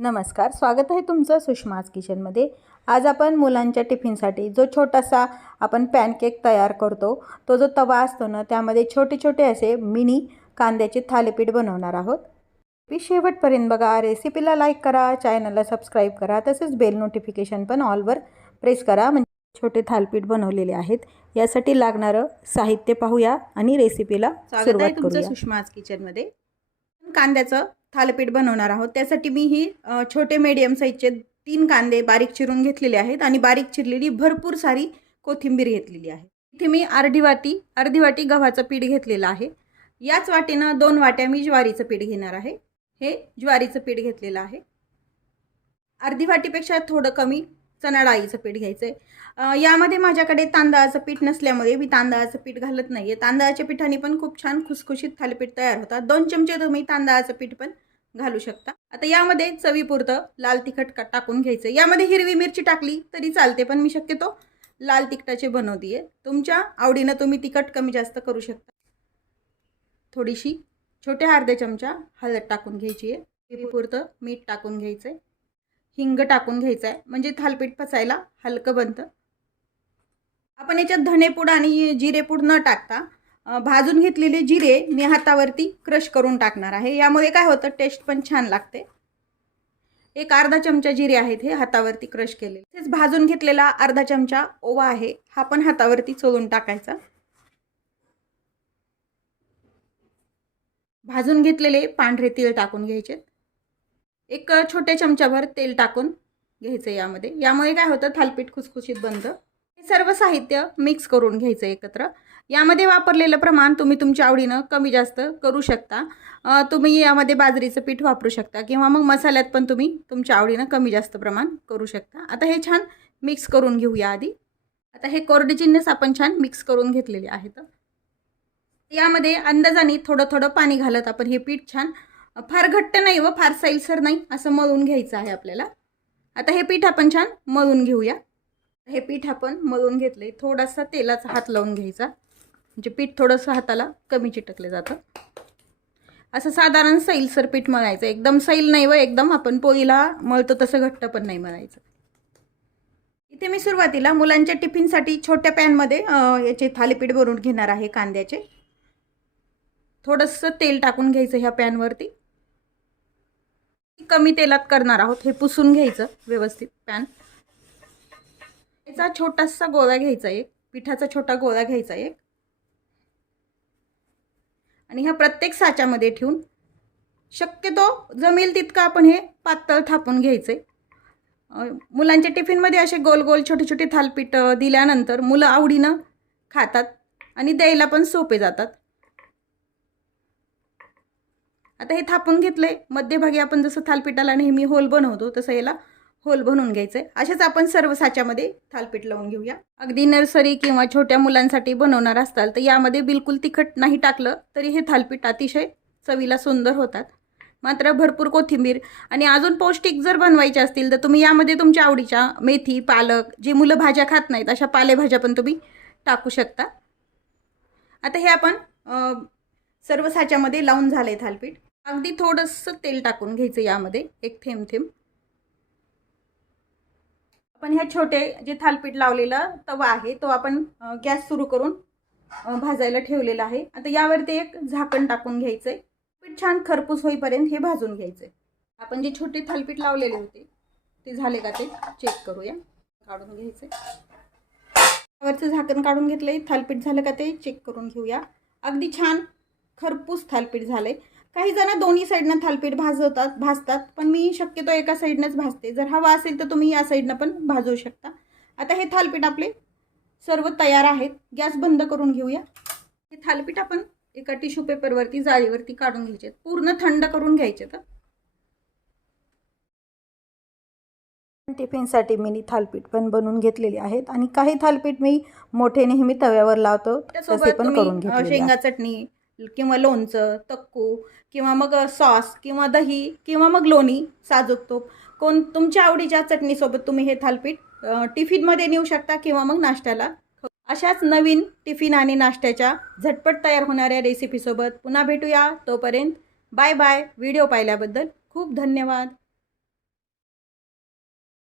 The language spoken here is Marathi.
नमस्कार, स्वागत आहे तुमचं सुषमाज किचनमध्ये। आज आपण मुलांच्या टिफिनसाठी जो छोटासा आपण पॅनकेक तयार करतो, तो जो तवा असतो ना, त्यामध्ये छोटे छोटे असे मिनी कांद्याचे थालीपीठ बनवणार आहोत। शेवटपर्यंत बघा, रेसिपीला लाईक करा, चॅनलला सबस्क्राईब करा, तसेच बेल नोटिफिकेशन पण ऑलवर प्रेस करा म्हणजे छोटे थालीपीठ बनवलेले आहेत। यासाठी लागणारं साहित्य पाहूया आणि रेसिपीला सुरुवात करूया। सुषमाज किचनमध्ये कांद्याचं थालीपीठ बनवणार आहोत। त्यासाठी मी ही छोटे मीडियम साइजचे 3 कांदे बारीक चिरून घेतलेले आहेत आणि बारीक चिरलेली भरपूर सारी कोथिंबीर घेतलेली आहे। इथे मी अर्धी वाटी गव्हाचं पीठ घेतलेलं आहे। याच वाटीनं 2 वाट्या मी ज्वारीचं पीठ घेणार आहे। हे ज्वारीचं पीठ घेतलेलं आहे। अर्धी वाटीपेक्षा थोडं कमी चणा डाळीचं पीठ घ्यायचंय। यामध्ये माझ्याकडे तांदळाचं पीठ नसल्यामुळे मी तांदळाचं पीठ घालत नाहीये। तांदळाच्या पिठाने पण खूप छान खुसखुशीत थालीपीठ तयार होतात। 2 चमचे तुम्ही तांदळाचं पीठ पण घालू शकता। आता यामध्ये चवीपुरतं लाल तिखट टाकून घ्यायचं। यामध्ये हिरवी मिरची टाकली तरी चालते, पण मी शक्यतो लाल तिखटाचे बनवतेय। तुमच्या आवडीने तुम्ही तिखट कमी जास्त करू शकता। थोडीशी छोट्या अर्धा चमचा हळद टाकून घ्यायची आहे। चवीपुरतं मीठ टाकून घ्यायचंय। हिंग टाकून घ्यायचंय म्हणजे थालीपीठ पचायला हलकं बनतं। आपण याच्यात धनेपूड आणि जिरेपूड न टाकता भाजून घेतलेले जिरे मी हातावरती क्रश करून टाकणार आहे। यामुळे काय होतं, टेस्ट पण छान लागते। एक अर्धा चमचा जिरे आहेत हे हातावरती क्रश केले। तेच भाजून घेतलेला अर्धा चमचा ओवा आहे, हा पण हातावरती चोळून टाकायचा। भाजून घेतलेले पांढरे तीळ टाकून घ्यायचे। एक छोट्या चमचाभर तेल टाकून घ्यायचं यामुळे काय होतं, थालीपीठ खुसखुशीत बनतं। हे सर्व साहित्य मिक्स करून घ्यायचं एकत्र। यामध्ये वापरलेलं प्रमाण तुम्ही तुमच्या आवडीने कमी जास्त करू शकता। तुम्ही यामध्ये बाजरीचं पीठ वापरू शकता किंवा मग मसाल्यात पण तुम्ही तुमच्या आवडीने कमी जास्त प्रमाण करू शकता। आता हे छान मिक्स करून घेऊया आधी। आता हे कोरडे जिन्नस आपण छान मिक्स करून घेतलेले आहेत। यामध्ये अंदाजाने थोडं पाणी घालत आपण हे पीठ छान, फार घट्ट नाही व फार सैलसर नाही असं मळून घ्यायचं आहे आपल्याला। आता हे पीठ आपण छान मळून घेऊया। हे पीठ आपण मळून घेतले। थोडासा तेलाचा हात लावून घ्यायचा म्हणजे पीठ थोडंसं हाताला कमी चिटकले जातं। असं साधारण सैलसर पीठ मळायचं, एकदम सैल नाही व एकदम आपण पोळीला मळतो तसं घट्ट पण नाही मळायचं। इथे मी सुरुवातीला मुलांच्या टिफिनसाठी छोट्या पॅनमध्ये याचे थालीपीठ बनवून घेणार आहे कांद्याचे। थोडंसं तेल टाकून घ्यायचं ह्या पॅनवरती। कमी तेलात करणार आहोत, हे पुसून घ्यायचं व्यवस्थित पॅन। याचा छोटासा गोळा घ्यायचा, एक पिठाचा छोटा गोळा घ्यायचा एक, आणि ह्या प्रत्येक साच्यामध्ये ठेवून शक्यतो जमेल तितकं आपण हे पातळ थापून घ्यायचे। मुलांच्या टिफिनमध्ये असे गोल गोल छोटे छोटे थालीपीठ दिल्यानंतर मुलं आवडीनं खातात आणि द्यायला पण सोपे जातात। आता हे थापून घेतले। मध्यभागी आपण जसं थालीपीठाला नेहमी होल बनवतो तसं याला होल बनवून घ्यायचंय। अशाच आपण सर्व साच्यामध्ये थालीपीठ लावून घेऊया। अगदी नर्सरी किंवा छोट्या मुलांसाठी बनवणार असाल तर यामध्ये बिलकुल तिखट नाही टाकलं तरी हे थालीपीठ अतिशय चवीला सुंदर होतात। मात्र भरपूर कोथिंबीर आणि अजून पौष्टिक जर बनवायचे असतील तर तुम्ही यामध्ये तुमच्या आवडीच्या मेथी, पालक, जे मुलं भाज्या खात नाहीत अशा पालेभाज्या पण तुम्ही टाकू शकता। आता हे आपण सर्व साच्यामध्ये लावून झाले थालीपीठ। अगदी थोडंसं तेल टाकून घ्यायचं यामध्ये, एक थेंब थेंब। आपण ह्या छोटे जे थालीपीठ लावलेला तवा आहे तो आपण गॅस सुरू करून भाजायला ठेवलेला आहे। आता यावरती एक झाकण टाकून घ्यायचंय। पीठ छान खरपूस होईपर्यंत हे भाजून घ्यायचंय। आपण जे छोटे थालीपीठ लावलेले होते ते झाले का ते चेक करूया। काढून घ्यायचंय, वरचं झाकण काढून घेतलंय। थालीपीठ झालं का ते चेक करून घेऊया। अगदी छान खरपूस थालीपीठ झालंय। काही जण दोन्ही साईडनं थालीपीठ भाजतात, पण मी शक्यतो एका साईडनंच भाजते। जर हवा असेल तर तुम्ही या साईडनं पण भाजू शकता। आता हे थालीपीठ आपले सर्व तयार आहेत। गॅस बंद करून घेऊया। हे थालीपीठ आपण एका टिश्यू पेपरवरती जाळीवरती काढून घ्यायचे, पूर्ण थंड करून घ्यायचे। तर टिफिनसाठी मिनी थालीपीठ पण बनवून घेतलेले आहेत आणि काही थालीपीठ मी मोठे नेहमी तव्यावर लावतो तसे पण करून घेतले। शेंगा चटणी किंवा लोणचं, तक्कू किंवा मग सॉस किंवा दही किंवा मग लोणी, साजूक तूप, कोण तुमच्या आवडीच्या चटणीसोबत तुम्ही हे थालीपीठ टिफिनमध्ये नेऊ शकता किंवा मग नाश्त्याला। अशाच नवीन टिफिन आणि नाश्त्याच्या झटपट तयार होणाऱ्या रेसिपीसोबत पुन्हा भेटूया। तोपर्यंत बाय बाय। व्हिडिओ पाहिल्याबद्दल खूप धन्यवाद।